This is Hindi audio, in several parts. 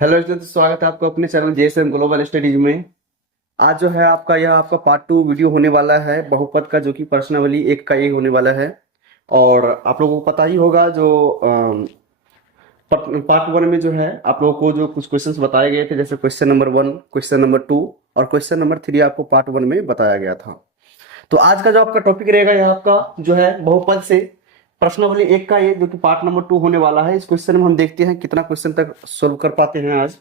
हेलो स्टूडेंट, स्वागत है आपको अपने चैनल जेएसएम ग्लोबल स्टडीज में। आज जो है आपका पार्ट टू वीडियो होने वाला है बहुपद का, जो कि प्रश्नावली एक का ये होने वाला है। और आप लोगों को पता ही होगा जो पार्ट वन में जो है आप लोगों को जो कुछ क्वेश्चंस बताए गए थे, जैसे question number one, question number two और क्वेश्चन नंबर थ्री आपको पार्ट वन में बताया गया था। तो आज का जो आपका टॉपिक रहेगा यह आपका जो है बहुपद से प्रश्नावली एक का ये, जो कि पार्ट नंबर टू होने वाला है। इस क्वेश्चन में हम देखते हैं कितना क्वेश्चन तक सोल्व कर पाते हैं। आज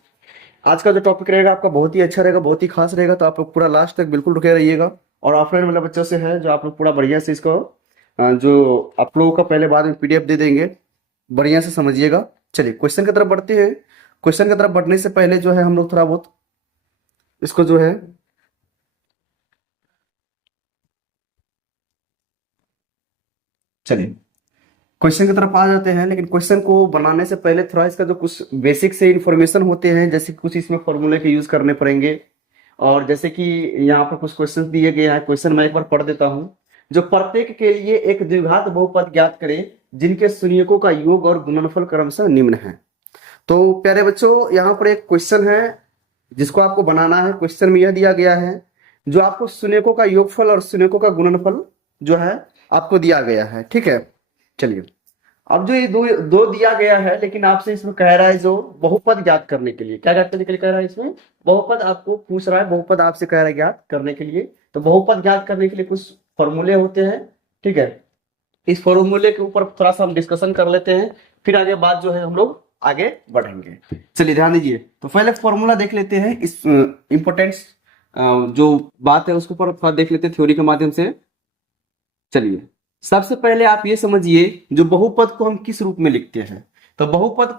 आज का जो टॉपिक रहेगा आपका बहुत ही अच्छा रहेगा, बहुत ही खास रहेगा, तो आप लोग पूरा लास्ट तक बिल्कुल रुके रहिएगा। और ऑफलाइन वाले बच्चों से है जो आप लोग पूरा बढ़िया से इसको जो आप लोगों का पहले बाद में पीडीएफ दे देंगे, बढ़िया से समझिएगा। चलिए क्वेश्चन की तरफ बढ़ते हैं। क्वेश्चन की तरफ बढ़ने से पहले जो है हम लोग थोड़ा बहुत इसको जो है चलिए क्वेश्चन की तरफ आ जाते हैं। लेकिन क्वेश्चन को बनाने से पहले थोड़ा इसका जो कुछ बेसिक से इन्फॉर्मेशन होते हैं, जैसे कुछ इसमें फॉर्मूले के यूज करने पड़ेंगे। और जैसे कि यहाँ पर कुछ क्वेश्चन दिए गए हैं, क्वेश्चन मैं एक बार पढ़ देता हूँ। जो प्रत्येक के लिए एक द्विघात बहुपद ज्ञात करें जिनके शून्यकों का योग और गुणनफल क्रमशः निम्न है। तो प्यारे बच्चों, यहाँ पर एक क्वेश्चन है जिसको आपको बनाना है। क्वेश्चन में यह दिया गया है, जो आपको शून्यकों का योगफल और शून्यकों का गुणनफल जो है आपको दिया गया है। ठीक है, चलिए अब जो ये दो दो दिया गया है, लेकिन आपसे इसमें कह रहा है जो बहुपद ज्ञात करने के लिए, क्या ज्ञात करने के लिए कह रहा है? इसमें बहुपद आपको पूछ रहा है, बहुपद आपसे कह रहा है ज्ञात करने के लिए। तो बहुपद ज्ञात करने के लिए कुछ फॉर्मूले होते हैं। ठीक है, इस फॉर्मूले के ऊपर थोड़ा सा हम डिस्कशन कर लेते हैं, फिर आगे बात जो है हम लोग आगे बढ़ेंगे। चलिए ध्यान दीजिए। तो पहले फॉर्मूला देख लेते हैं, इस इंपोर्टेंस जो बात है उसके ऊपर थोड़ा देख लेते हैं थ्योरी के माध्यम से। चलिए सबसे पहले आप ये समझिए, जो बहुपद को हम किस रूप में लिखते हैं। तो बहुपद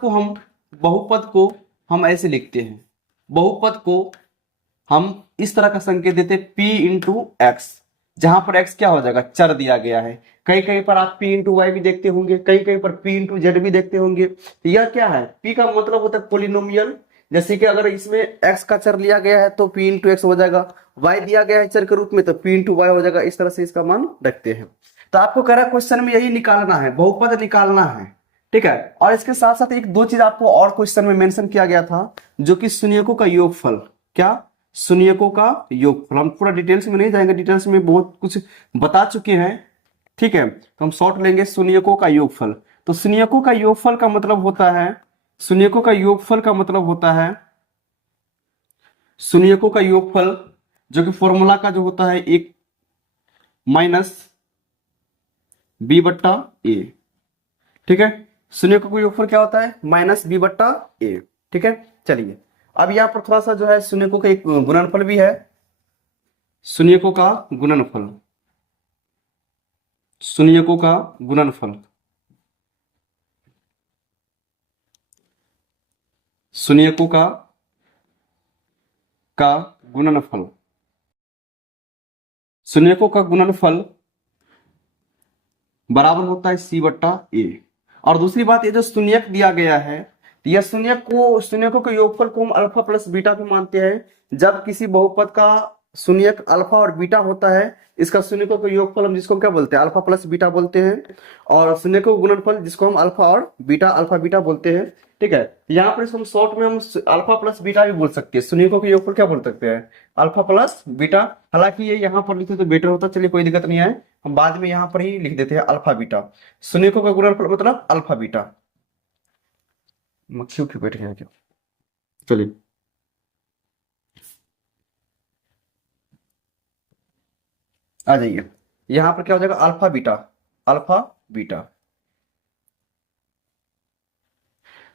को हम ऐसे लिखते हैं। बहुपद को हम इस तरह का संकेत देते हैं p इंटू एक्स, जहां पर x क्या हो जाएगा? चर दिया गया है। कहीं कहीं पर आप p इंटू वाई भी देखते होंगे, कहीं कहीं पर p इंटू जेड भी देखते होंगे। तो यह क्या है? p का मतलब होता है पोलिनोमियल। जैसे कि अगर इसमें x का चर लिया गया है तो p इंटू एक्स हो जाएगा, y दिया गया है चर के रूप में तो p इंटू वाई हो जाएगा। इस तरह से इसका मान रखते हैं। तो आपको कह रहा है क्वेश्चन में यही निकालना है, बहुपद निकालना है। ठीक है, और इसके साथ साथ एक दो चीज आपको और क्वेश्चन में मेंशन किया गया था, जो कि शून्यकों का योगफल। क्या? शून्यकों का योगफल। हम पूरा डिटेल्स में नहीं जाएंगे, डिटेल्स में बहुत कुछ बता चुके हैं। ठीक है, तो हम शॉर्ट लेंगे शून्यकों का योगफल। तो शून्यकों का योगफल का मतलब होता है, शून्यकों का योगफल का मतलब होता है, शून्यकों का योगफल जो कि फॉर्मूला का जो होता है एक माइनस बी बट्टा ए। ठीक है, शून्यकों का योगफल क्या होता है? माइनस बी बट्टा ए। ठीक है, चलिए अब यहां पर थोड़ा सा जो है शून्यकों का एक गुणनफल भी है। शून्यकों का गुणनफल, शून्यकों का गुणनफल, शून्यकों का गुणनफल, शून्यकों का गुणनफल बराबर होता है सी बट्टा ए। और दूसरी बात, ये जो शून्यक दिया गया है, यह शून्यकों के योगफल को हम अल्फा प्लस बीटा को मानते हैं। जब किसी बहुपद का शून्यक अल्फा और बीटा होता है, इसका शून्यकों का योगफल हम जिसको क्या बोलते हैं? अल्फा प्लस बीटा बोलते हैं। और शून्यकों का गुणनफल जिसको हम अल्फा बीटा बोलते हैं। ठीक है, यहाँ पर इसको हम शॉर्ट में हम अल्फा प्लस बीटा भी बोल सकते हैं। शून्यकों के योगफल क्या बोल सकते हैं? Alpha plus beta. हालांकि ये यहाँ पर लिखते तो बेटर होता, चलिए कोई दिक्कत नहीं है, हम बाद में यहाँ पर ही लिख देते हैं अल्फा बीटा। शून्यकों का गुणनफल मतलब अल्फा बीटा। मक्खी क्यों बैठ गया क्या? चलिए आ जाइए, यहां पर क्या हो जाएगा? Alpha beta, alpha beta.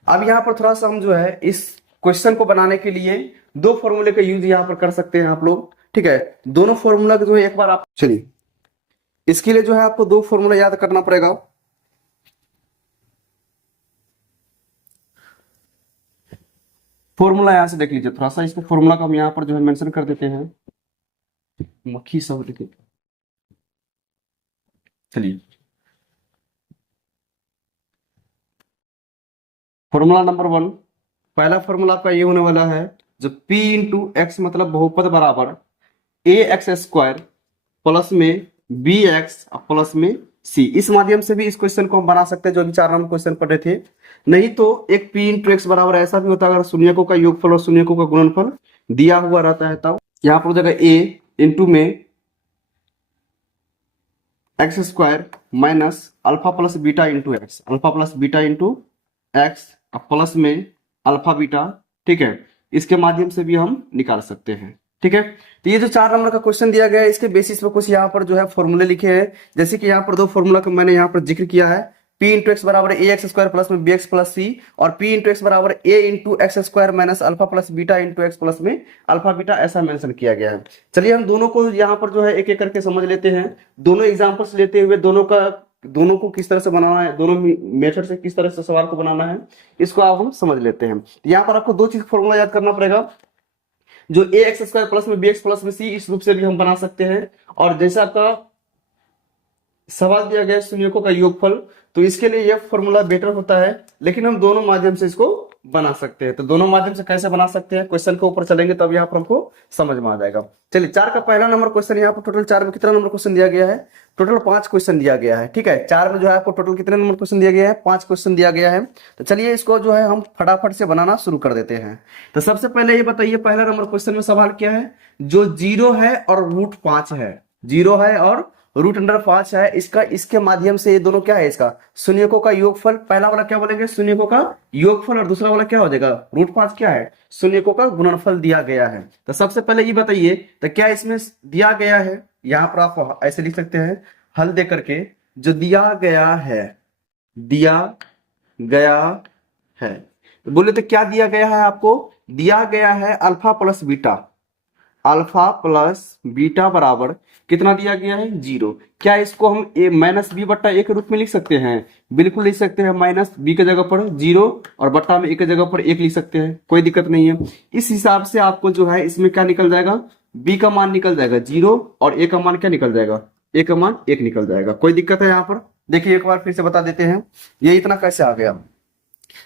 अब यहां पर थोड़ा सा हम जो है इस क्वेश्चन को बनाने के लिए दो फॉर्मूले का यूज यहां पर कर सकते हैं आप लोग। ठीक है, दोनों फॉर्मूला जो है एक बार आप चलिए, इसके लिए जो है आपको दो फॉर्मूला याद करना पड़ेगा। फॉर्मूला यहां से देख लीजिए, थोड़ा सा इसके फॉर्मूला को हम यहां पर जो है मेंशन कर देते हैं। मक्खी सब लिखे, चलिए फॉर्मूला नंबर वन, पहला फॉर्मूला आपका ये होने वाला है, जो p इंटू एक्स मतलब बहुपद बराबर ए एक्स स्क्वायर प्लस में बी एक्स प्लस में सी। इस माध्यम से भी इस क्वेश्चन को हम बना सकते हैं जो अभी 4 नंबर क्वेश्चन पढ़ रहे थे। नहीं तो एक पी इंटू एक्स बराबर ऐसा भी होता है, अगर शून्यकों का योगफल और शून्यकों का गुणनफल दिया हुआ रहता है तब यहाँ पर हो जाएगा ए इंटू में x square minus alpha plus beta into x, alpha plus beta into x plus में अल्फा बीटा। ठीक है, इसके माध्यम से भी हम निकाल सकते हैं। ठीक है, तो ये जो 4 नंबर का क्वेश्चन दिया गया है इसके बेसिस पे कुछ यहाँ पर जो है फॉर्मूले लिखे हैं, जैसे कि यहाँ पर 2 फॉर्मूला का मैंने यहाँ पर जिक्र किया है। P इंटू एक्स बराबर ए एक्स स्क्वायर प्लस में बी एक्स प्लस सी, और P इंटू एक्स बराबर a into x square minus alpha plus beta into x plus में अल्फा बीटा, ऐसा मेंशन किया गया है। चलिए हम दोनों को यहाँ पर जो है एक एक करके समझ लेते हैं। दोनों एग्जांपल्स लेते हुए दोनों को किस तरह से बनाना है, दोनों मेथड से किस तरह से सवाल को बनाना है, इसको आप हम समझ लेते हैं। यहाँ पर आपको 2 चीज फॉर्मूला याद करना पड़ेगा। जो ए एक्स स्क्वायर प्लस में बी एक्स प्लस में सी, इस रूप से भी हम बना सकते हैं। और जैसे आपका सवाल दिया गया शून्यकों का योगफल, तो इसके लिए यह फॉर्मूला बेटर होता है, लेकिन हम दोनों माध्यम से इसको बना सकते हैं। तो दोनों माध्यम से कैसे बना सकते हैं, क्वेश्चन के ऊपर चलेंगे तब यहाँ पर हमको समझ में आ जाएगा। चलिए 4 का पहला नंबर क्वेश्चन, यहाँ पर टोटल 4 में कितना नंबर क्वेश्चन दिया गया है, टोटल 5 क्वेश्चन दिया गया है। ठीक है, 4 में जो है आपको टोटल कितने नंबर क्वेश्चन दिया गया है, 5 क्वेश्चन दिया गया है। तो चलिए इसको जो है हम फटाफट से बनाना शुरू कर देते हैं। तो सबसे पहले ये बताइए पहला नंबर क्वेश्चन में सवाल क्या है, जो 0 है और √5 है, 0 है और √5 है, इसका इसके माध्यम से ये दोनों क्या है, इसका शून्यकों का योगफल। पहला वाला क्या बोलेंगे, शून्यकों का योगफल, और दूसरा वाला क्या हो जाएगा, √5 क्या है, शून्यकों का गुणनफल दिया गया है। तो सबसे पहले ये बताइए तो क्या इसमें दिया गया है, यहां पर आप ऐसे लिख सकते हैं हल दे करके, जो दिया गया है, दिया गया है, तो बोले तो क्या दिया गया है, आपको दिया गया है alpha plus beta, alpha plus beta बराबर कितना दिया गया है, 0। क्या इसको हम ए माइनस बी बट्टा ए के रूप में लिख सकते हैं, बिल्कुल लिख सकते हैं। माइनस बी के जगह पर 0 और बट्टा में ए के जगह पर 1 लिख सकते हैं, कोई दिक्कत नहीं है। इस हिसाब से आपको जो है इसमें क्या निकल जाएगा, बी का मान निकल जाएगा 0 और ए का मान क्या निकल जाएगा, ए का मान 1 निकल जाएगा। कोई दिक्कत है यहाँ पर, देखिए एक बार फिर से बता देते हैं ये इतना कैसे आ गया।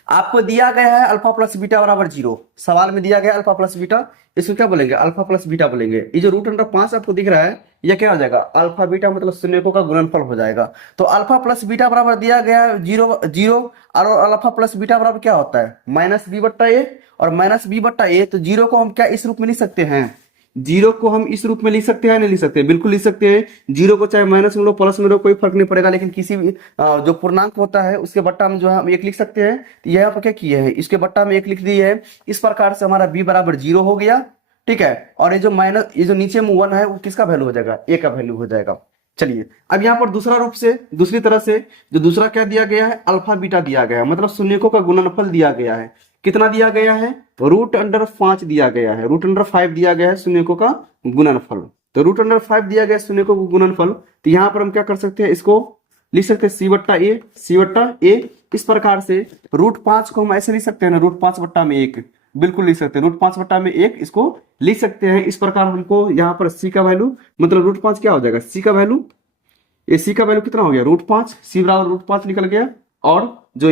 आपको दिया गया है अल्फा प्लस बीटा बराबर 0, सवाल में दिया गया अल्फा प्लस बीटा, इसको क्या बोलेंगे, अल्फा प्लस बीटा बोलेंगे। ये जो √5 आपको दिख रहा है, यह क्या हो जाएगा, अल्फा बीटा मतलब शून्यकों का गुणनफल हो जाएगा। तो अल्फा प्लस बीटा बराबर दिया गया है 0 और अल्फा प्लस बीटा बराबर क्या होता है, माइनस बी बट्टा ए, और माइनस बी बट्टा ए, तो 0 को हम क्या इस रूप में लिख सकते हैं, 0 को हम इस रूप में लिख सकते हैं, नहीं लिख सकते, बिल्कुल लिख सकते हैं। 0 को चाहे माइनस में लो प्लस में लो कोई फर्क नहीं पड़ेगा, लेकिन किसी भी जो पूर्णांक होता है उसके बट्टा में जो है हम 1 लिख सकते हैं। तो यहाँ पर क्या किए हैं, इसके बट्टा में 1 लिख दिए है। इस प्रकार से हमारा b बराबर 0 हो गया। ठीक है, और ये जो माइनस, ये जो नीचे में 1 है वो किसका वैल्यू हो जाएगा, a का वैल्यू हो जाएगा। चलिए अब यहाँ पर दूसरा रूप से, दूसरी तरह से जो दूसरा क्या दिया गया है, अल्फा बीटा दिया गया है, मतलब शून्यकों का गुणनफल दिया गया है। कितना दिया गया है, √5 दिया गया है, √5 दिया गया है शून्यकों का गुणनफल। तो √5 दिया गया शून्यकों का गुणनफल, तो यहाँ पर हम क्या कर सकते हैं, इसको लिख सकते हैं c बट्टा a। इस प्रकार से √5 को हम ऐसे लिख सकते हैं ना, √5 बट्टा में 1, बिल्कुल लिख सकते हैं, √5 बट्टा में 1 इसको लिख सकते हैं। इस प्रकार हमको यहाँ पर c का वैल्यू, मतलब √5 क्या हो जाएगा, c का वैल्यू, ये c का वैल्यू कितना हो गया, √5, c बराबर √5 निकल गया, और जो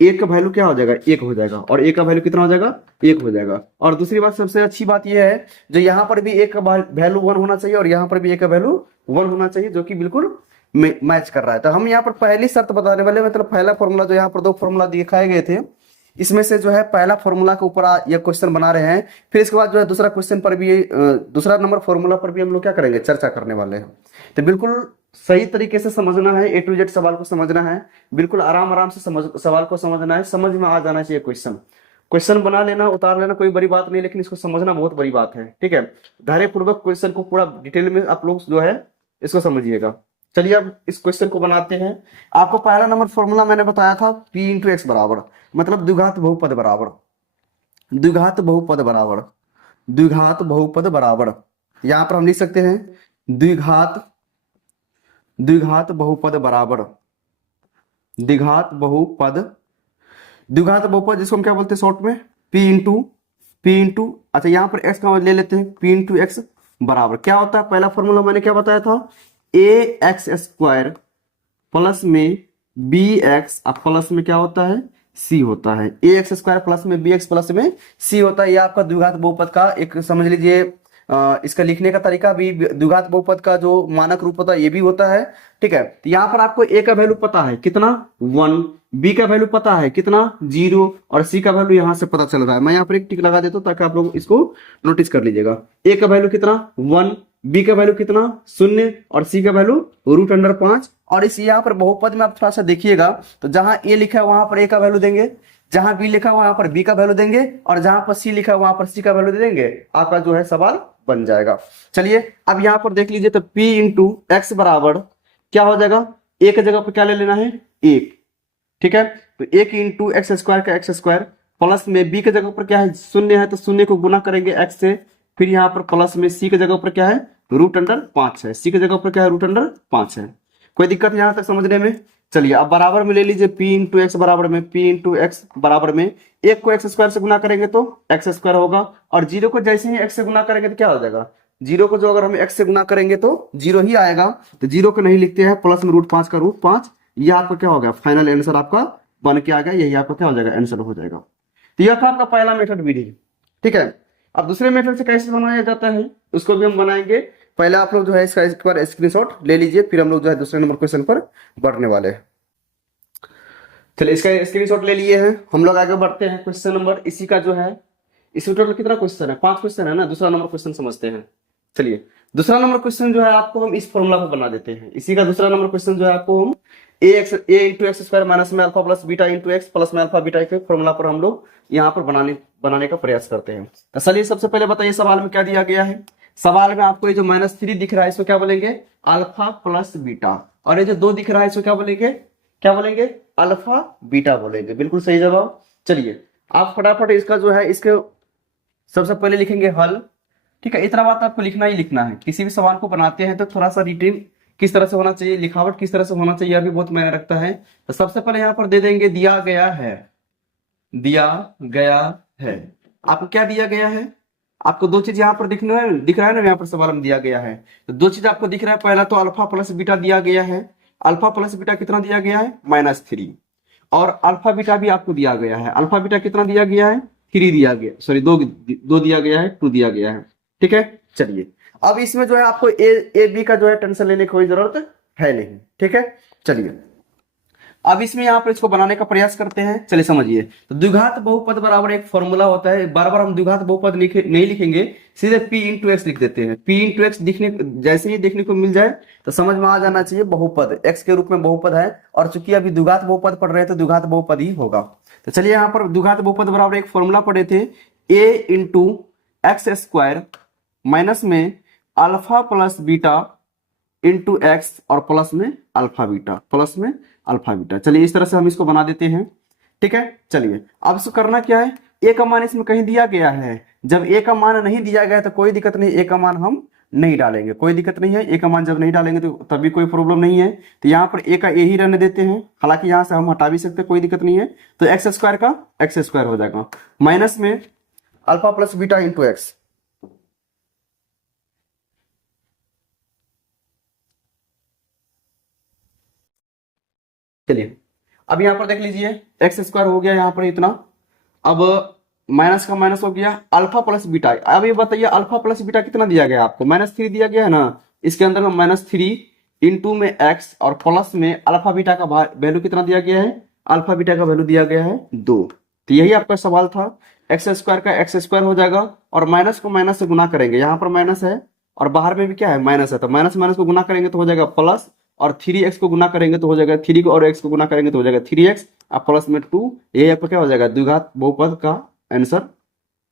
a का वैल्यू क्या हो जाएगा, 1 हो जाएगा, और a का वैल्यू कितना हो जाएगा, 1 हो जाएगा। और दूसरी बात, सबसे अच्छी बात यह है, जो यहाँ पर भी a का वैल्यू 1 होना चाहिए और यहाँ पर भी a का वैल्यू 1 होना चाहिए, जो कि बिल्कुल मैच कर रहा है। तो हम यहाँ पर पहली शर्त बताने वाले, मतलब पहला फॉर्मूला, जो यहाँ पर 2 फॉर्मूला दिखाए गए थे, इसमें से जो है पहला फॉर्मूला के ऊपर यह क्वेश्चन बना रहे हैं। फिर इसके बाद जो है दूसरा क्वेश्चन पर भी, दूसरा नंबर फॉर्मूला पर भी हम लोग क्या करेंगे, चर्चा करने वाले हैं। तो बिल्कुल सही तरीके से समझना है, A to Z सवाल को समझना है, बिल्कुल आराम आराम से सवाल को समझना है, समझ में आ जाना चाहिए। क्वेश्चन बना लेना, उतार लेना कोई बड़ी बात नहीं, लेकिन इसको समझना बहुत बड़ी बात है। ठीक है, धैर्य पूर्वक क्वेश्चन को पूरा डिटेल में आप लोग जो है इसको समझिएगा। चलिए अब इस क्वेश्चन को बनाते हैं। आपको पहला नंबर फॉर्मूला मैंने बताया था, p इंटू एक्स बराबर, मतलब द्विघात बहुपद बराबर, द्विघात बहुपद बराबर, द्विघात बहुपद बराबर, यहां पर हम लिख सकते हैं द्विघात बहुपद बराबर, द्विघात बहुपद जिसको हम क्या बोलते हैं शॉर्ट में, p इंटू, अच्छा यहाँ पर x का ले लेते हैं, p इंटू एक्स बराबर क्या होता है, पहला फॉर्मूला मैंने क्या बताया था, ax स्क्वायर प्लस में bx, अब प्लस में क्या होता है, c होता है, ax स्क्वायर प्लस में bx प्लस में c होता है। ये आपका द्विघात बहुपद का एक समझ लीजिए इसका लिखने का तरीका भी द्विघात बहुपद का जो मानक रूप होता है ये भी होता है। ठीक है, तो यहाँ पर आपको ए का वैल्यू पता है कितना 1, बी का वैल्यू पता है कितना 0 और सी का वैल्यू यहाँ से पता चल रहा है। मैं यहाँ पर एक टिक लगा देता हूँ ताकि आप लोग इसको नोटिस कर लीजिएगा। ए का वैल्यू कितना 1, बी का वैल्यू कितना 0 और सी का वैल्यू √5। और इस यहाँ पर बहुपद में आप थोड़ा सा देखिएगा तो जहां ए लिखा है वहां पर ए का वैल्यू देंगे, जहां बी लिखा है वहां पर बी का वैल्यू देंगे और जहां पर सी लिखा है वहां पर सी का वैल्यू दे देंगे, आपका जो है सवाल बन जाएगा। चलिए अब यहां पर देख लीजिए तो p इंटू एक्स बराबर क्या हो जाएगा, ए की जगह पर क्या ले लेना है 1। ठीक है, तो 1 इंटू एक्स स्क्वायर का एक्स स्क्वायर प्लस में बी की जगह पर क्या है 0 है तो 0 को गुना करेंगे एक्स से, फिर यहाँ पर प्लस में सी की जगह पर क्या है √5 है, सी की जगह पर क्या है √5 है। कोई दिक्कत यहां तक समझने में? चलिए अब बराबर में ले लीजिए p इंटू एक्स बराबर में p इंटू एक्स बराबर में 1 को एक्स स्क्वायर से गुना करेंगे तो एक्स स्क्वायर होगा और 0 को जैसे ही एक्स से गुना करेंगे तो क्या हो जाएगा, 0 को जो अगर हम एक्स से गुना करेंगे तो 0 ही आएगा, तो 0 को नहीं लिखते हैं, प्लस में √5 का √5, ये आपका क्या हो गया फाइनल आंसर आपका बन के आ गया, यही आपका क्या हो जाएगा आंसर हो जाएगा। तो यह था आपका पहला मेथड विधि। ठीक है, अब दूसरे मेथड से कैसे बनाया जाता है उसको भी हम बनाएंगे। पहले आप लोग जो है इसका एक बार स्क्रीनशॉट ले लीजिए, फिर हम लोग जो है दूसरे नंबर क्वेश्चन पर बढ़ने वाले हैं। चलिए इसका स्क्रीनशॉट ले लिए हैं, हम लोग आगे बढ़ते हैं क्वेश्चन नंबर, इसी का जो है इसमें टोटल कितना क्वेश्चन है 5 क्वेश्चन है ना, दूसरा नंबर क्वेश्चन समझते हैं। चलिए दूसरा नंबर क्वेश्चन जो है आपको हम इस फॉर्मूला को बना देते हैं, इसी का दूसरा नंबर क्वेश्चन जो है आपको हम ए इंटू एक्स स्क्वायर माइनस में alpha plus beta into x plus में अल्फा बीटा के फॉर्मूला पर हम लोग यहाँ पर बनाने का प्रयास करते हैं। तो चलिए सबसे पहले बताइए सवाल में क्या दिया गया है। सवाल में आपको ये जो -3 दिख रहा है इसको क्या बोलेंगे अल्फा प्लस बीटा, और ये जो 2 दिख रहा है इसको क्या बोलेंगे अल्फा बीटा बोलेंगे, बिल्कुल सही जवाब। चलिए आप फटाफट इसका जो है इसके सबसे पहले लिखेंगे हल। ठीक है, इतना बात आपको लिखना ही लिखना है, किसी भी सवाल को बनाते हैं तो थोड़ा सा रिटिन किस तरह से होना चाहिए, लिखावट किस तरह से होना चाहिए, यह भी बहुत मायने रखता है। तो सबसे पहले यहाँ पर दे देंगे दिया गया है। आपको क्या दिया गया है, आपको 2 चीज यहाँ पर दिख रहा है ना, यहाँ पर सवाल में दिया गया है तो 2 चीज आपको दिख रहा है। पहला तो अल्फा प्लस बीटा दिया गया है, अल्फा प्लस बीटा कितना दिया गया है -3, और अल्फा बीटा भी आपको दिया गया है, अल्फा बीटा कितना दिया गया है 3 दिया गया, सॉरी 2 दिया गया है, 2 दिया गया है। ठीक है, चलिए अब इसमें जो है आपको ए बी का जो है टेंशन लेने की कोई जरूरत है नहीं। ठीक है, चलिए अब इसमें यहाँ पर इसको बनाने का प्रयास करते हैं। चलिए समझिए, तो द्विघात बहुपद बराबर एक फॉर्मूला होता है, बार बार हम द्विघात बहुपद नहीं लिखेंगे, सीधे p इंटू एक्स लिख देते हैं। p इंटू एक्स जैसे ही देखने को मिल जाए तो समझ में आ जाना चाहिए बहुपद x के रूप में बहुपद है, और चूंकि अभी द्विघात बहुपद पढ़ रहे हैं तो द्विघात बहुपद ही होगा। तो चलिए यहाँ पर द्विघात बहुपद बराबर एक फॉर्मूला पढ़े थे, a into x square minus में alpha plus beta into x और प्लस में अल्फा बीटा। चलिए इस तरह से हम इसको बना देते हैं। ठीक है, चलिए अब इसको करना क्या है, ए का मान इसमें कहीं दिया गया है, जब ए का मान नहीं दिया गया है तो कोई दिक्कत नहीं, ए का मान हम नहीं डालेंगे, कोई दिक्कत नहीं है, ए का मान जब नहीं डालेंगे तो तभी कोई प्रॉब्लम नहीं है। तो यहाँ पर ए का ए ही रहने देते हैं, हालांकि यहाँ से हम हटा भी सकते हैं, कोई दिक्कत नहीं है। तो एक्स स्क्वायर का एक्स स्क्वायर हो जाएगा माइनस में alpha plus beta into x. चलिए अब यहाँ पर देख लीजिए एक्स स्क्वायर हो गया यहाँ पर इतना, अब माइनस का माइनस हो गया, अल्फा प्लस बीटा। अब ये बताइए अल्फा प्लस बीटा कितना दिया गया आपको, -3 दिया गया है ना, इसके अंदर में -3 इंटू में एक्स और प्लस में अल्फा बीटा का वैल्यू कितना दिया गया है, अल्फा बीटा का वैल्यू दिया गया है 2। तो यही आपका सवाल था, एक्स स्क्वायर का एक्स स्क्वायर हो जाएगा और माइनस को माइनस से गुना करेंगे, यहाँ पर माइनस है और बाहर में भी क्या है माइनस है, तो माइनस माइनस को गुना करेंगे तो हो जाएगा प्लस, और 3x को गुना करेंगे तो हो जाएगा 3 को, और x को गुना करेंगे तो हो जाएगा 3x और प्लस में 2। ये आपका क्या हो जाएगा द्विघात बहुपद का आंसर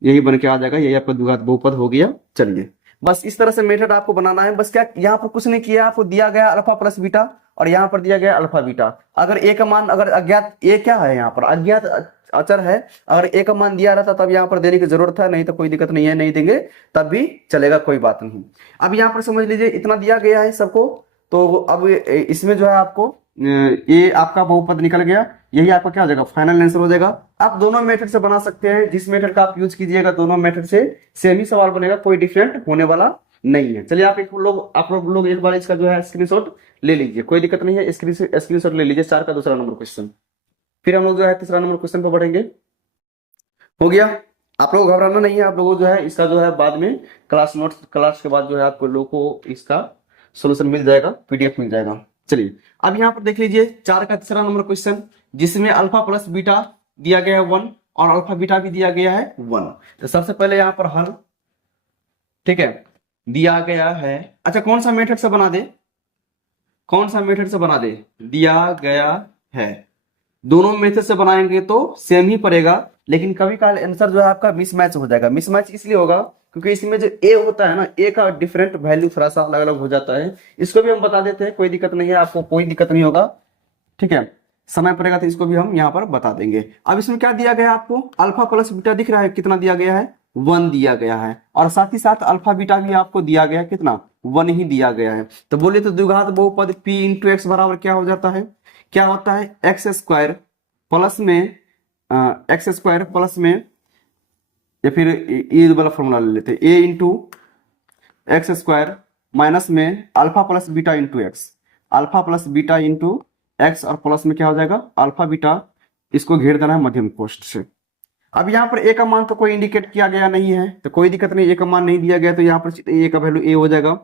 यही बन के आ जाएगा, यही आपका द्विघात बहुपद हो गया। चलिए बस इस तरह से मेथड आपको बनाना है, बस क्या यहाँ पर कुछ नहीं किया, आपको दिया गया अल्फा प्लस बीटा और यहाँ पर दिया गया अल्फा बीटा। अगर ए का मान, अगर अज्ञात ए क्या है यहाँ पर अज्ञात अचर है, अगर ए का मान दिया रहता तब यहाँ पर देने की जरूरत है, नहीं तो कोई दिक्कत नहीं है, नहीं देंगे तब भी चलेगा, कोई बात नहीं। अब यहाँ पर समझ लीजिए इतना दिया गया है सबको, तो अब इसमें जो है आपको ये आपका बहुपद निकल गया, यही आपका क्या हो जाएगा फाइनल आंसर हो जाएगा। आप दोनों मेथड से बना सकते हैं, जिस मेथड का आप यूज कीजिएगा दोनों मेथड से सेम ही सवाल बनेगा, कोई डिफरेंट होने वाला नहीं है। चलिए आप लोग एक बार इसका जो है स्क्रीनशॉट ले लीजिए, कोई दिक्कत नहीं है, स्क्रीनशॉट ले लीजिए 4 का दूसरा नंबर क्वेश्चन, फिर हम लोग जो है तीसरा नंबर क्वेश्चन पर बढ़ेंगे। हो गया, आप लोगों को घबराना नहीं है, आप लोगों को जो है इसका जो है बाद में क्लास नोट्स, क्लास के बाद जो है आपको लोगों को इसका सोल्यूशन मिल जाएगा, पीडीएफ मिल जाएगा। चलिए अब यहाँ पर देख लीजिए 4 का तीसरा नंबर क्वेश्चन, जिसमें अल्फा प्लस बीटा दिया गया है 1 और अल्फा बीटा भी दिया गया है 1। तो सबसे पहले यहाँ पर हल, ठीक है, दिया गया है। अच्छा कौन सा मेथड से बना दे, कौन सा मेथड से बना दे, दिया गया है। दोनों मेथड से बनाएंगे तो सेम ही पड़ेगा, लेकिन कभी काल आंसर जो है आपका मिसमैच हो जाएगा। मिसमैच इसलिए होगा क्योंकि इसमें जो ए होता है ना, ए का डिफरेंट वैल्यू थोड़ा सा अलग अलग हो जाता है। इसको भी हम बता देते हैं, कोई दिक्कत नहीं है, आपको कोई दिक्कत नहीं होगा, ठीक है। समय पड़ेगा तो इसको भी हम यहाँ पर बता देंगे। अब इसमें क्या दिया गया है आपको, अल्फा प्लस बीटा दिख रहा है, कितना दिया गया है, 1 दिया गया है, और साथ ही साथ अल्फा बीटा भी आपको दिया गया है, कितना, 1 ही दिया गया है। तो बोले तो द्विघात बहुपद p इंटू एक्स बराबर क्या हो जाता है, क्या होता है, एक्स स्क्वायर प्लस में एक्स स्क्वायर प्लस में, या फिर ये वाला फॉर्मूला ले लेते हैं, ए इंटू एक्स स्क्वायर माइनस में alpha plus beta into x, alpha plus beta into x, और प्लस में क्या हो जाएगा अल्फा बीटा, इसको घेर देना है मध्यम कोष्ठ से। अब यहाँ पर ए का मान तो कोई इंडिकेट किया गया नहीं है, तो कोई दिक्कत नहीं, ए का मान नहीं दिया गया तो यहाँ पर ए का वैल्यू ए हो जाएगा।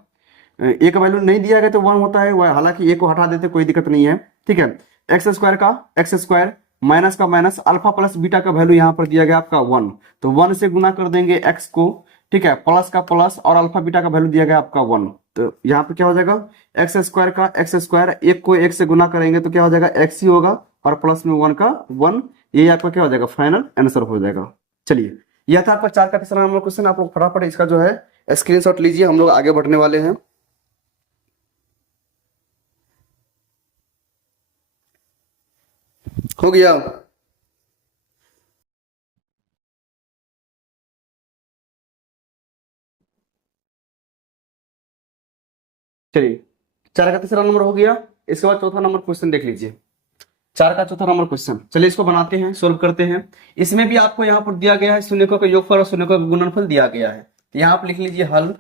ए का वैल्यू नहीं दिया गया तो 1 होता है, हालांकि ए को हटा देते कोई दिक्कत नहीं है, ठीक है। एक्स स्क्वायर का एक्स स्क्वायर माइनस का माइनस, अल्फा प्लस बीटा का वैल्यू यहाँ पर दिया गया आपका 1, तो 1 से गुना कर देंगे एक्स को, ठीक है, प्लस का प्लस, और अल्फा बीटा का वैल्यू दिया गया आपका 1, तो यहाँ पर क्या हो जाएगा एक्स स्क्वायर का एक्स स्क्वायर, एक को एक से गुना करेंगे तो क्या हो जाएगा एक्स ही होगा, और प्लस में 1 का 1, ये आपका क्या हो जाएगा फाइनल आंसर हो जाएगा। चलिए यह था आपका 4 का तीसरा नंबर क्वेश्चन। आप लोग फटाफट इसका जो है स्क्रीनशॉट लीजिए, हम लोग आगे बढ़ने वाले हैं। हो गया। चलिए 4 का तीसरा नंबर हो गया, इसके बाद चौथा नंबर क्वेश्चन देख लीजिए। 4 का चौथा नंबर क्वेश्चन, चलिए इसको बनाते हैं, सोल्व करते हैं। इसमें भी आपको यहाँ पर दिया गया है शून्यकों का योगफल और शून्यकों का गुणनफल दिया गया है, तो यहाँ आप लिख लीजिए हल,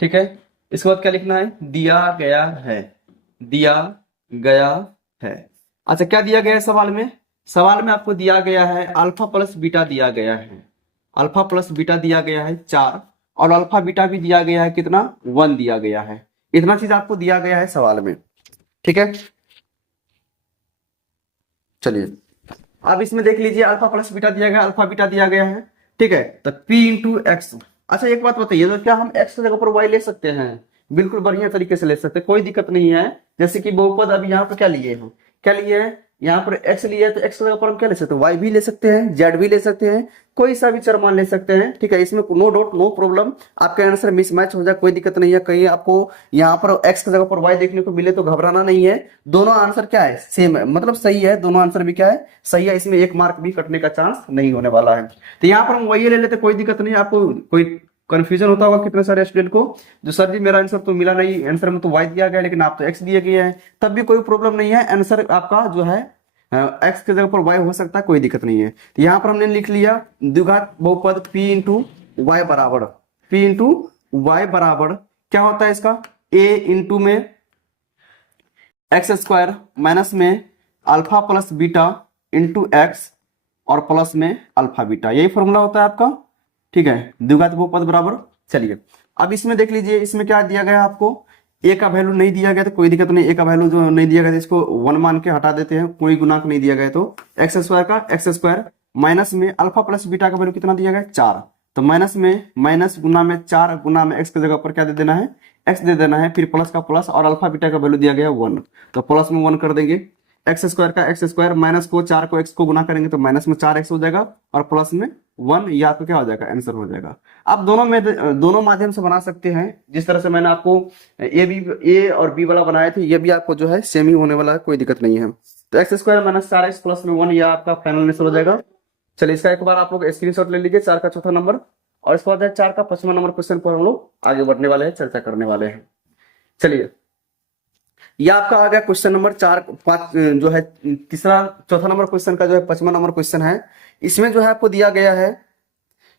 ठीक है। इसके बाद क्या लिखना है, दिया गया है, दिया गया है। अच्छा क्या दिया गया है सवाल में, सवाल में आपको दिया गया है अल्फा प्लस बीटा दिया गया है, अल्फा प्लस बीटा दिया गया है 4, और अल्फा बीटा भी दिया गया है कितना, 1 दिया गया है। इतना चीज आपको दिया गया है सवाल में, ठीक है। चलिए अब इसमें देख लीजिए अल्फा प्लस बीटा दिया गया, अल्फा बीटा दिया गया है, ठीक है, तो p इंटू एक्स। अच्छा एक बात बताइए, तो क्या हम x की जगह पर y ले सकते हैं, बिल्कुल बढ़िया तरीके से ले सकते हैं, कोई दिक्कत नहीं है। जैसे कि बहुपद अभी यहाँ पर क्या लिए हैं, क्या लिए हैं, यहाँ पर x लिए है, तो x की जगह पर हम क्या ले सकते हैं, y भी ले सकते हैं, z भी ले सकते हैं, कोई सा भी चर मान ले सकते हैं, ठीक है। इसमें नो डाउट नो प्रॉब्लम, आपका आंसर मिसमैच हो जाए कोई दिक्कत नहीं है, कहीं आपको यहाँ पर x की जगह पर y देखने को मिले तो घबराना नहीं है, दोनों आंसर क्या है सेम है, मतलब सही है, दोनों आंसर भी क्या है सही है, इसमें एक मार्क भी कटने का चांस नहीं होने वाला है। तो यहाँ पर हम वही ले लेते, कोई दिक्कत नहीं, आपको कोई कंफ्यूजन होता होगा कितने सारे स्टूडेंट को, जो सर जी मेरा आंसर तो मिला नहीं, आंसर में तो y दिया गया लेकिन आप तो x दिए गए हैं, तब भी कोई प्रॉब्लम नहीं है, आंसर आपका जो है x की जगह पर y हो सकता है, कोई दिक्कत नहीं है। तो यहाँ पर हमने लिख लिया द्विघात बहुपद p इंटू वाई बराबर, p इंटू वाई बराबर क्या होता है इसका, a इंटू में एक्स स्क्वायर माइनस में alpha plus beta into x, और प्लस में अल्फा बीटा, यही फॉर्मूला होता है आपका, ठीक है, द्विघात बहुपद बराबर। चलिए अब इसमें देख लीजिए, इसमें क्या दिया गया आपको, ए का वैल्यू नहीं दिया गया तो कोई दिक्कत नहीं, ए का वैल्यू जो नहीं दिया गया तो इसको 1 मान के हटा देते हैं, कोई गुणांक नहीं दिया गया, तो एक्स स्क्वायर का एक्स स्क्वायर माइनस में अल्फा प्लस बीटा का वैल्यू कितना दिया गया 4, तो माइनस में माइनस गुना में 4 गुना में एक्स की जगह पर क्या दे देना है, एक्स दे देना है, फिर प्लस का प्लस, और अल्फा बीटा का वैल्यू दिया गया 1, तो प्लस में 1 कर देंगे, एक्स स्क्वायर का एक्स स्क्वायर माइनस को 4 को एक्स को गुना करेंगे तो माइनस में 4x हो जाएगा, और प्लस में 1, ये आपको क्या हो जाएगा आंसर हो जाएगा। आप दोनों में दोनों माध्यम से बना सकते हैं, जिस तरह से मैंने आपको ए और बी वाला बनाए थे, ये भी आपको जो है सेम ही होने वाला है, कोई दिक्कत नहीं है। तो x square minus 4x plus में 1, ये आपका फाइनल आंसर हो जाएगा। चलिए इसका एक बार आप लोग स्क्रीनशॉट ले लीजिए, 4 का चौथा नंबर, और इसके बाद 4 का 5वां नंबर क्वेश्चन पर हम लोग आगे बढ़ने वाले हैं, चर्चा करने वाले हैं। चलिए यह आपका आ गया क्वेश्चन नंबर 4 5, जो है तीसरा चौथा नंबर क्वेश्चन का जो है 5वां नंबर क्वेश्चन है। इसमें जो है आपको दिया गया है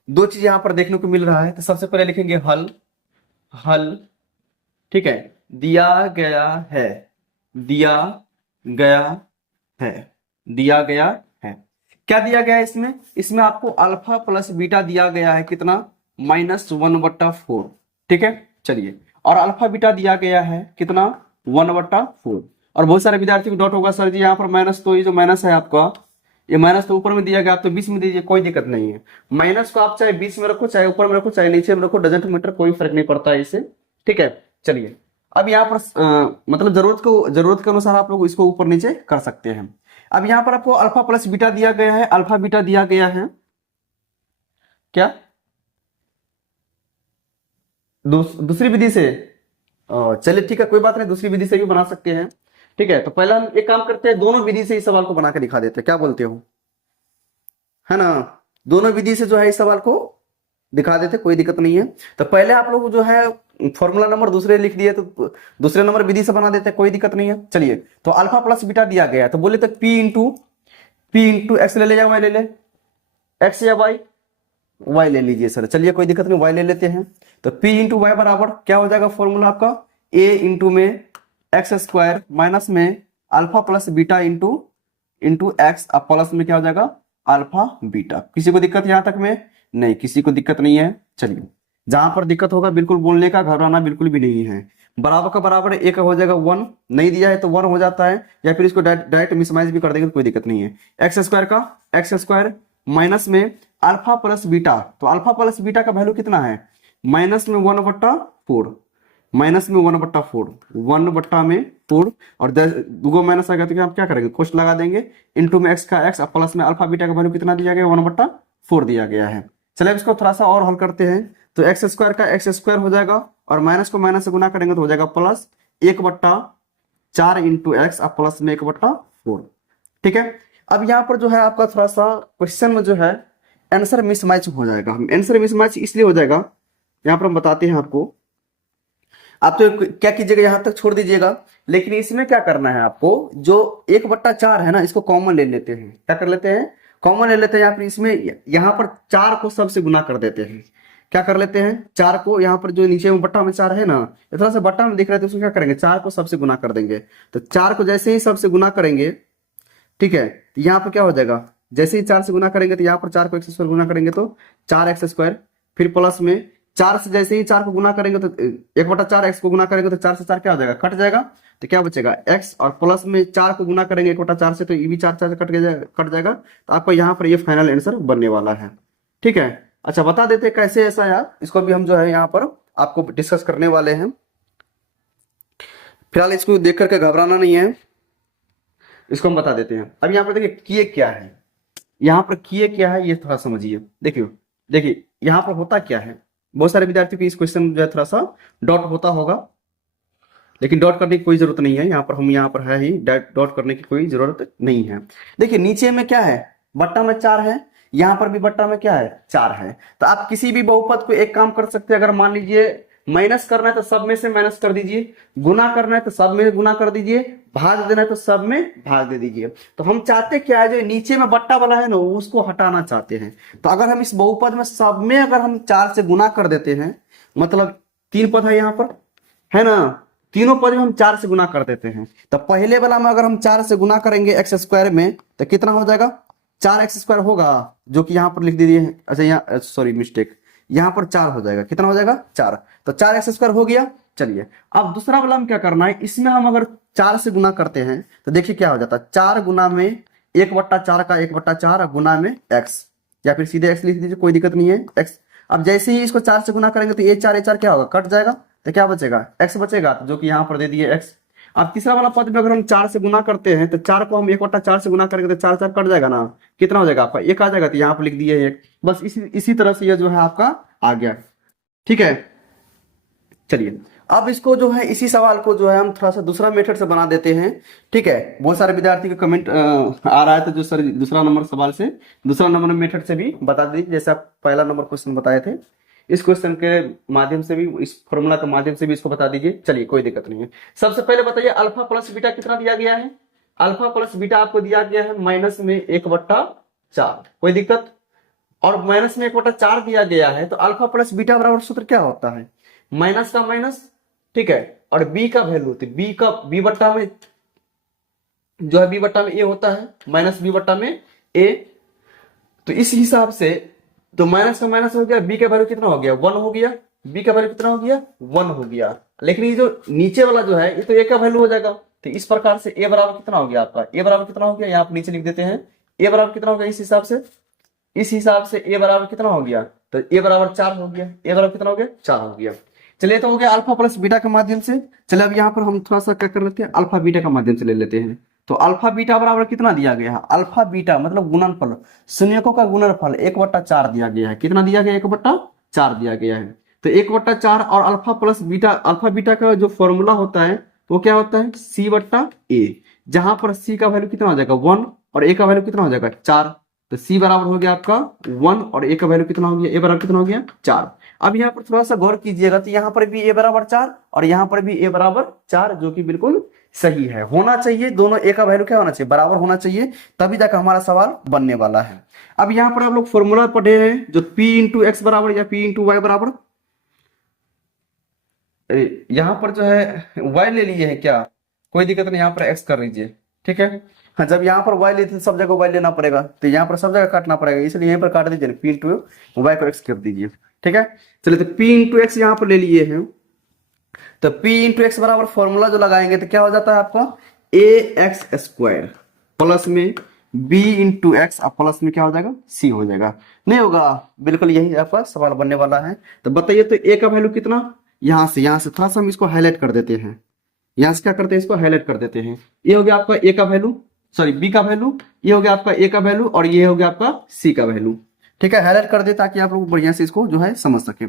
दो चीज यहाँ पर देखने को मिल रहा है, तो सबसे पहले लिखेंगे हल, हल, ठीक है, दिया गया है, दिया गया है, दिया गया है, क्या दिया गया है इसमें? इसमें आपको अल्फा प्लस बीटा दिया गया है कितना? -1/4। ठीक है, चलिए। और अल्फा बीटा दिया गया है कितना? 1/4। और बहुत सारे विद्यार्थियों को डाउट होगा, सर जी यहाँ पर माइनस, तो ये जो माइनस है आपका, ये माइनस तो ऊपर में दिया गया, आप तो 20 में दीजिए, कोई दिक्कत नहीं है। माइनस को आप चाहे 20 में रखो, चाहे ऊपर में रखो, चाहे नीचे में रखो, डजेंट मैटर, कोई फर्क नहीं पड़ता है इससे। ठीक है, चलिए। अब यहाँ पर मतलब जरूरत के अनुसार आप लोग इसको ऊपर नीचे कर सकते हैं। अब यहाँ पर आपको अल्फा प्लस बीटा दिया गया है, अल्फा बीटा दिया गया है क्या दूसरी विधि से? चलिए ठीक है, कोई बात नहीं, दूसरी विधि से भी बना सकते हैं। ठीक है, तो पहला हम एक काम करते हैं, दोनों विधि से इस सवाल को बना के दिखा देते हैं, क्या बोलते हो, है ना? दोनों विधि से जो है इस सवाल को दिखा देते, कोई दिक्कत नहीं है। तो पहले आप लोग जो है फॉर्मूला नंबर दूसरे लिख दिए, तो दूसरे नंबर विधि से बना देते, कोई दिक्कत नहीं है। चलिए, तो अल्फा प्लस बीटा दिया गया है, तो बोले तो p इंटू एक्स ले ले या वाई ले ले, एक्स या वाई ले लीजिए सर, चलिए कोई दिक्कत नहीं, वाई ले लेते हैं। तो p इंटू वाई बराबर क्या हो जाएगा फॉर्मूला आपका? a इंटू में एक्स स्क्वायर माइनस में alpha plus beta into x, अब प्लस में क्या हो जाएगा? Alpha beta. किसी को दिक्कत यहां तक में? नहीं, किसी को दिक्कत नहीं है। चलिए, जहां पर दिक्कत होगा बिल्कुल बोलने का, घबराना बिल्कुल भी नहीं है। बराबर का बराबर एक हो जाएगा 1, नहीं दिया है तो 1 हो जाता है, या फिर इसको डायरेक्ट मिसमैच भी कर देंगे तो कोई दिक्कत नहीं है। एक्स स्क्वायर माइनस में अल्फा प्लस बीटा, तो अल्फा प्लस बीटा का वैल्यू कितना है? माइनस में 1/4, माइनस में 1/4, 1/4, और दो माइनस आ गया तो आप क्या करेंगे? कोष्ट लगा देंगे, इंटू में एक्स का एक्स, प्लस में अल्फा बीटा का वैल्यू कितना दिया गया? 1/4 दिया गया है। चलिए इसको थोड़ा सा और हल करते हैं, तो एक्स स्क्वायर का एक्स स्क्वायर हो जाएगा, और माइनस को माइनस से गुना करेंगे तो हो जाएगा प्लस 1/4 इंटू एक्स, प्लस में 1/4। ठीक है, अब यहाँ पर जो है आपका थोड़ा सा क्वेश्चन में जो है आंसर मिसमैच हो जाएगा। आंसर मिसमैच इसलिए हो जाएगा, यहाँ पर हम बताते हैं आपको। आप तो क्या कीजिएगा, यहां तक छोड़ दीजिएगा, लेकिन इसमें क्या करना है आपको, जो 1/4 है ना, इसको कॉमन ले लेते हैं। क्या कर लेते हैं? कॉमन ले लेते हैं। यहाँ पर इसमें यहाँ पर 4 को सबसे गुना कर देते हैं। क्या कर लेते हैं? 4 को, यहाँ पर जो नीचे में बट्टा में 4 है ना, ये थोड़ा सा बट्टा में दिख रहा है, तो उसको क्या करेंगे? 4 को सबसे गुना कर देंगे। तो 4 को जैसे ही सबसे गुना करेंगे, ठीक है, तो यहाँ पर क्या हो जाएगा? जैसे ही 4 से गुना करेंगे तो यहाँ पर 4 को एक्स स्क्वायर गुना करेंगे तो 4x², फिर प्लस में 4 से जैसे ही 4 को गुना करेंगे तो 1/4 एक्स को गुना करेंगे तो 4 से 4 क्या हो जाएगा? कट जाएगा, तो क्या बचेगा? x, और प्लस में 4 को गुना करेंगे 1/4 से, तो ये भी 4 कट जाएगा। तो आपको यहाँ पर ये फाइनल आंसर बनने वाला है। ठीक है, अच्छा बता देते कैसे ऐसा यार, इसको भी हम जो है यहाँ पर आपको डिस्कस करने वाले हैं। फिलहाल इसको देख करके घबराना नहीं है, इसको हम बता देते हैं। अब यहाँ पर देखिए किए क्या है, यहाँ पर किए क्या है ये थोड़ा समझिए। देखिए यहाँ पर होता क्या है, बहुत सारे विद्यार्थियों को इस क्वेश्चन जो है थोड़ा सा डाउट होता होगा, लेकिन डाउट करने की कोई जरूरत नहीं है। यहाँ पर हम यहाँ पर है ही, डाउट करने की कोई जरूरत नहीं है। देखिए नीचे में क्या है? बट्टा में 4 है, यहाँ पर भी बट्टा में क्या है? 4 है। तो आप किसी भी बहुपद को एक काम कर सकते हैं, अगर मान लीजिए माइनस करना है तो सब में से माइनस कर दीजिए, गुना करना है तो सब में गुना कर दीजिए, भाग देना है तो सब में भाग दे दीजिए। तो हम चाहते क्या है, जो नीचे में बट्टा वाला है ना, उसको हटाना चाहते हैं। तो अगर हम इस बहुपद में सब में अगर हम 4 से गुना कर देते हैं, मतलब 3 पद है यहाँ पर, है ना, तीनों पद में हम 4 से गुना कर देते हैं। तो पहले वाला में अगर हम 4 से गुना करेंगे एक्स स्क्वायर में, तो कितना हो जाएगा? 4x² होगा, जो कि यहाँ पर लिख दीजिए। अच्छा यहाँ सॉरी मिस्टेक, यहाँ पर 4 हो जाएगा। कितना हो जाएगा? 4। तो 4x² हो गया। चलिए अब दूसरा वाला हम क्या करना है, इसमें हम अगर 4 से गुना करते हैं तो देखिए क्या हो जाता है, 4 गुना में 1/4 का 1/4 गुना में x, या फिर सीधे x लिख दीजिए, कोई दिक्कत नहीं है x। अब जैसे ही इसको 4 से गुना करेंगे तो ये 4 क्या होगा? कट जाएगा, तो क्या बचेगा? x बचेगा, जो कि यहाँ पर दे दिए x। अब तीसरा वाला पद में अगर हम 4 से गुना करते हैं तो 4 को हम 1/4 से गुना करेंगे तो 4 कट जाएगा ना, कितना हो जाएगा आपका? 1 आ जाएगा, तो यहाँ पर लिख दिए 1। बस इसी तरह से ये जो है आपका आ गया। ठीक है, चलिए अब इसको जो है, इसी सवाल को जो है हम थोड़ा सा दूसरा मेथड से बना देते हैं। ठीक है, बहुत सारे विद्यार्थी का कमेंट आ रहा है, तो जो सर दूसरा नंबर सवाल से, दूसरा नंबर मेथड से भी बता दीजिए, जैसे आप पहला नंबर क्वेश्चन बताए थे, इस क्वेश्चन के माध्यम से भी, इस फॉर्मूला के माध्यम से भी इसको बता दीजिए। चलिए कोई दिक्कत नहीं है। सबसे पहले बताइए अल्फा प्लस बीटा कितना दिया गया है? अल्फा प्लस बीटा आपको दिया गया है माइनस में 1/4, कोई दिक्कत? और माइनस में 1/4 दिया गया है, तो अल्फा प्लस बीटा बराबर सूत्र क्या होता है? माइनस का माइनस, ठीक है, और बी का वैल्यू होती है, बी बट्टा में जो है, बी बट्टा में ए होता है, माइनस बी बट्टा में ए। तो इस हिसाब से तो माइनस का माइनस हो गया, बी का वैल्यू कितना हो गया 1 हो गया, बी का वैल्यू कितना हो गया 1 हो गया। लेकिन ये जो नीचे वाला जो है ये तो ए का वैल्यू हो जाएगा। तो इस प्रकार से ए बराबर कितना हो गया आपका, ए बराबर कितना हो गया, यहाँ आप नीचे लिख देते हैं ए बराबर कितना हो गया, इस हिसाब से ए बराबर कितना हो गया, तो ए बराबर 4 हो गया, ए बराबर कितना हो गया 4 हो गया। चलिए तो हो गया अल्फा प्लस बीटा के माध्यम से। चलिए अब यहाँ पर हम थोड़ा सा क्या कर लेते हैं, अल्फा बीटा का माध्यम से ले लेते हैं। तो अल्फा बीटा बराबर कितना दिया गया है, अल्फा बीटा मतलब गुणनफल, शून्यकों का गुणनफल 1/4 दिया गया है। कितना दिया गया 1/4 दिया गया है। तो 1/4 और alpha plus beta, alpha beta का जो फॉर्मूला होता है वो क्या होता है C/A, जहां पर C का वैल्यू कितना हो जाएगा 1 और A का वैल्यू कितना हो जाएगा 4। तो C बराबर हो गया आपका 1 और A का वैल्यू कितना हो गया, A बराबर कितना हो गया 4। अब यहाँ पर थोड़ा सा गौर कीजिएगा, तो यहाँ पर भी A बराबर 4 और यहाँ पर भी A बराबर 4, जो कि बिल्कुल सही है। होना चाहिए दोनों A का वैल्यू क्या होना चाहिए, बराबर होना चाहिए, तभी जाकर हमारा सवाल बनने वाला है। अब यहाँ पर आप लोग फॉर्मूला पढ़े हैं जो P/X बराबर या P/Y बराबर, यहाँ पर जो है y ले लिए हैं क्या, कोई दिक्कत नहीं, यहाँ पर x कर लीजिए, ठीक है। हाँ, जब यहाँ पर y लेते सब जगह y लेना पड़ेगा, तो यहाँ पर सब जगह काटना पड़ेगा, इसलिए यहीं पर काट दीजिए, P/y को x कर दीजिए, ठीक है। चलिए तो P/x यहाँ पर ले लिए हैं, तो P/x बराबर फॉर्मूला जो लगाएंगे तो क्या हो जाता है आपका ax² प्लस में b/x और प्लस में क्या हो जाएगा c हो जाएगा, नहीं होगा, बिल्कुल यही आपका सवाल बनने वाला है। तो बताइए तो a का वैल्यू कितना, यहाँ से थोड़ा सा हम इसको हाईलाइट कर देते हैं, यहाँ से क्या करते हैं इसको हाईलाइट कर देते हैं। ये हो गया आपका a का वैल्यू, सॉरी b का वैल्यू, ये हो गया आपका a का वैल्यू और ये हो गया आपका c का वैल्यू, ठीक है। हाईलाइट कर दे ताकि आप लोग बढ़िया से इसको जो है समझ सके।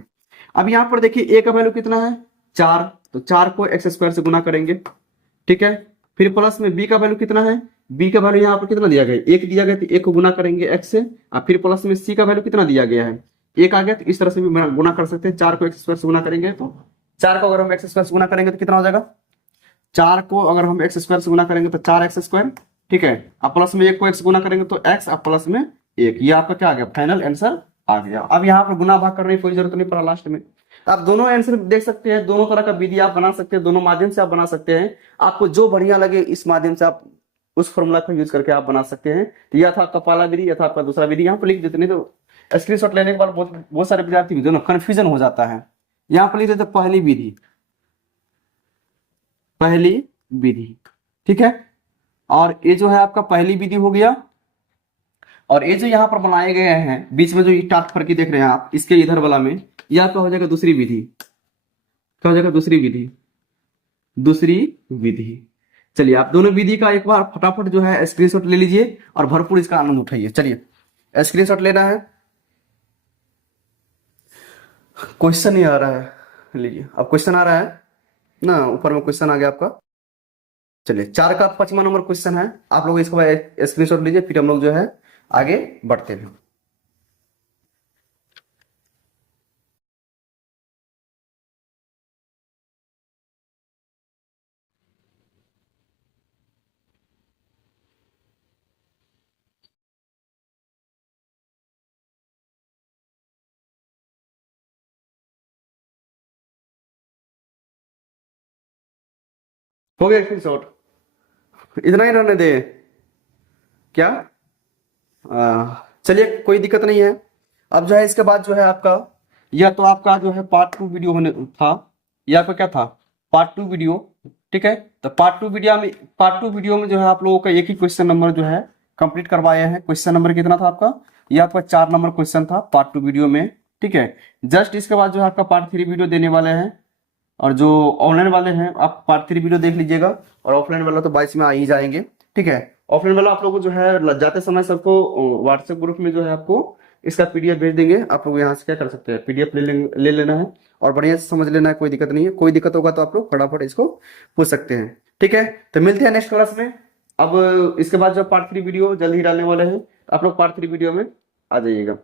अब यहाँ पर देखिए a का वैल्यू कितना है 4, तो 4 को x² से गुना करेंगे, ठीक है। फिर प्लस में b का वैल्यू कितना है, b का वैल्यू यहाँ पर कितना दिया गया 1 दिया गया, तो 1 को गुना करेंगे x से, और फिर प्लस में c का वैल्यू कितना दिया गया है 1 आ गया, तो इस तरह से भी गुना कर सकते हैं। 4 को x² से गुना करेंगे, तो 4 को अगर हम x² से गुना करेंगे तो कितना हो जाएगा, 4 को अगर हम x² से गुना करेंगे तो 4x², ठीक है। अब प्लस में 1 को x गुना करेंगे तो x, अब प्लस में 1, ये आपका क्या आ गया फाइनल आंसर आ गया। अब यहाँ पर गुना भाग करने की कोई जरूरत नहीं पड़ा लास्ट में। आप दोनों आंसर देख सकते हैं, दोनों तरह का विधि आप बना सकते हैं, दोनों माध्यम से आप बना सकते हैं, आपको जो बढ़िया लगे इस माध्यम से आप उस फॉर्मूला का यूज करके आप बना सकते हैं। तो यह था आपका पहला विधि, यह था आपका दूसरा विधि, यहाँ पर लिख देते, नहीं तो स्क्रीनशॉट लेने के बाद बहुत सारे विद्यार्थी जो ना कंफ्यूजन हो जाता है। यहाँ पर लिख देते पहली विधि, ठीक है। और ये जो है आपका पहली विधि हो गया, और ये जो यहाँ पर बनाए गए हैं बीच में जो टाट फर्की देख रहे हैं आप, इसके इधर वाला में यह आपका हो जाएगा दूसरी विधि, क्या हो जाएगा दूसरी विधि। चलिए आप दोनों विधि का एक बार फटाफट जो है स्क्रीनशॉट ले लीजिए और भरपूर इसका आनंद उठाइए। चलिए स्क्रीनशॉट लेना है, क्वेश्चन ही आ रहा है, लीजिए अब क्वेश्चन आ रहा है ना, ऊपर में क्वेश्चन आ गया आपका। चलिए 4 का 5वां नंबर क्वेश्चन है, आप लोग इसको स्क्रीनशॉट लीजिए, फिर हम लोग जो है आगे बढ़ते हैं। हो गया स्क्रीनशॉट, इतना ही रहने दे क्या, चलिए कोई दिक्कत नहीं है। अब जो है इसके बाद जो है आपका यह तो आपका जो है पार्ट 2 वीडियो होने था, यह आपका क्या था पार्ट 2 वीडियो, ठीक है। तो पार्ट 2 वीडियो में जो है आप लोगों का एक ही क्वेश्चन नंबर जो है कंप्लीट करवाए हैं। क्वेश्चन नंबर कितना था आपका, यह आपका 4 नंबर क्वेश्चन था पार्ट 2 वीडियो में, ठीक है। जस्ट इसके बाद जो है आपका पार्ट 3 वीडियो देने वाले हैं, और जो ऑनलाइन वाले हैं आप पार्ट 3 वीडियो देख लीजिएगा, और ऑफलाइन वाला तो 22 में आ ही जाएंगे, ठीक है। ऑफलाइन वाला आप लोगों को जो है जाते समय सबको व्हाट्सएप ग्रुप में जो है आपको इसका पीडीएफ भेज देंगे, आप लोग यहाँ से क्या कर सकते हैं पीडीएफ ले लेना है और बढ़िया से समझ लेना है, कोई दिक्कत नहीं है। कोई दिक्कत होगा तो आप लोग फटाफट इसको पूछ सकते हैं, ठीक है। तो मिलते हैं नेक्स्ट क्लास में। अब इसके बाद जो पार्ट 3 वीडियो जल्द ही डालने वाले हैं, आप लोग पार्ट 3 वीडियो में आ जाइएगा।